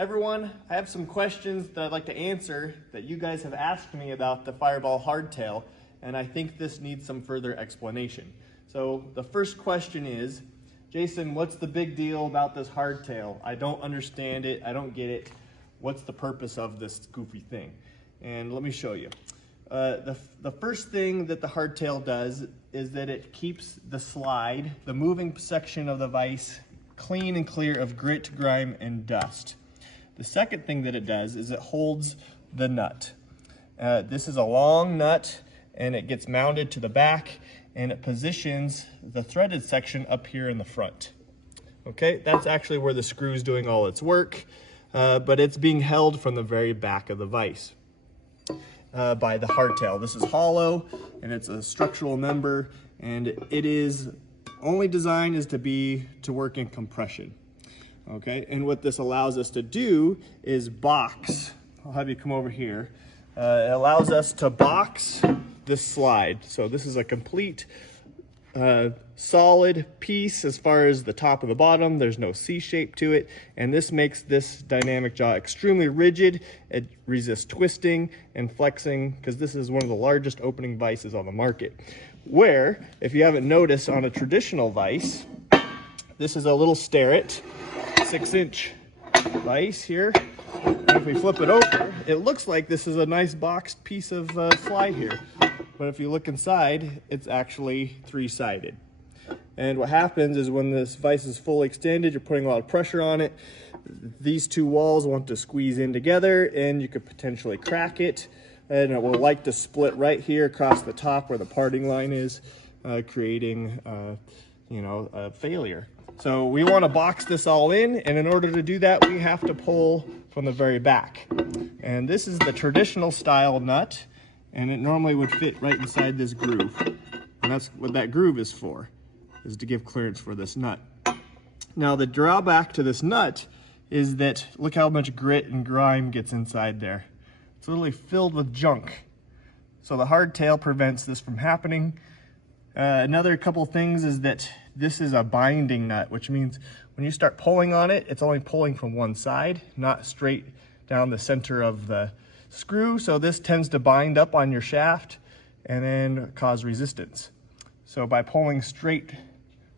Everyone, I have some questions that I'd like to answer that you guys have asked me about the Fireball hardtail, and I think this needs some further explanation. So the first question is, Jason, what's the big deal about this hardtail? I don't understand it, I don't get it. What's the purpose of this goofy thing? And let me show you. The first thing that the hardtail does is that it keeps the slide, the moving section of the vise, clean and clear of grit, grime, and dust. The second thing that it does is it holds the nut. This is a long nut and it gets mounted to the back and it positions the threaded section up here in the front. Okay, that's actually where the screw is doing all its work, but it's being held from the very back of the vise by the hardtail. This is hollow and it's a structural member, and it is only designed is to work in compression. Okay, and what this allows us to do is box. I'll have you come over here. It allows us to box this slide. So this is a complete solid piece as far as the top and the bottom. There's no C shape to it, and this makes this dynamic jaw extremely rigid. It resists twisting and flexing because this is one of the largest opening vices on the market. Where, if you haven't noticed, on a traditional vise, this is a little Starrett 6-inch vise here. And if we flip it over, it looks like this is a nice boxed piece of slide here. But if you look inside, it's actually three-sided. And what happens is when this vise is fully extended, you're putting a lot of pressure on it. These two walls want to squeeze in together and you could potentially crack it. And it will like to split right here across the top where the parting line is, creating a failure. So we want to box this all in, and in order to do that, we have to pull from the very back. And this is the traditional style nut, and it normally would fit right inside this groove. And that's what that groove is for, is to give clearance for this nut. Now the drawback to this nut is that look how much grit and grime gets inside there. It's literally filled with junk. So the hardtail prevents this from happening. Another couple things is that this is a binding nut, which means when you start pulling on it, it's only pulling from one side, not straight down the center of the screw. So this tends to bind up on your shaft and then cause resistance. So by pulling straight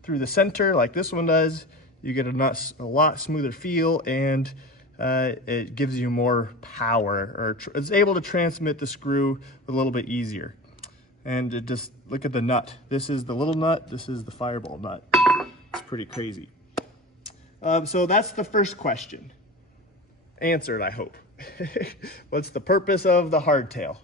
through the center like this one does, you get a lot smoother feel, and it gives you more power, or it's able to transmit the screw a little bit easier. And just look at the nut. This is the little nut, this is the Fireball nut. It's pretty crazy. So that's the first question. Answered, I hope. What's the purpose of the hardtail?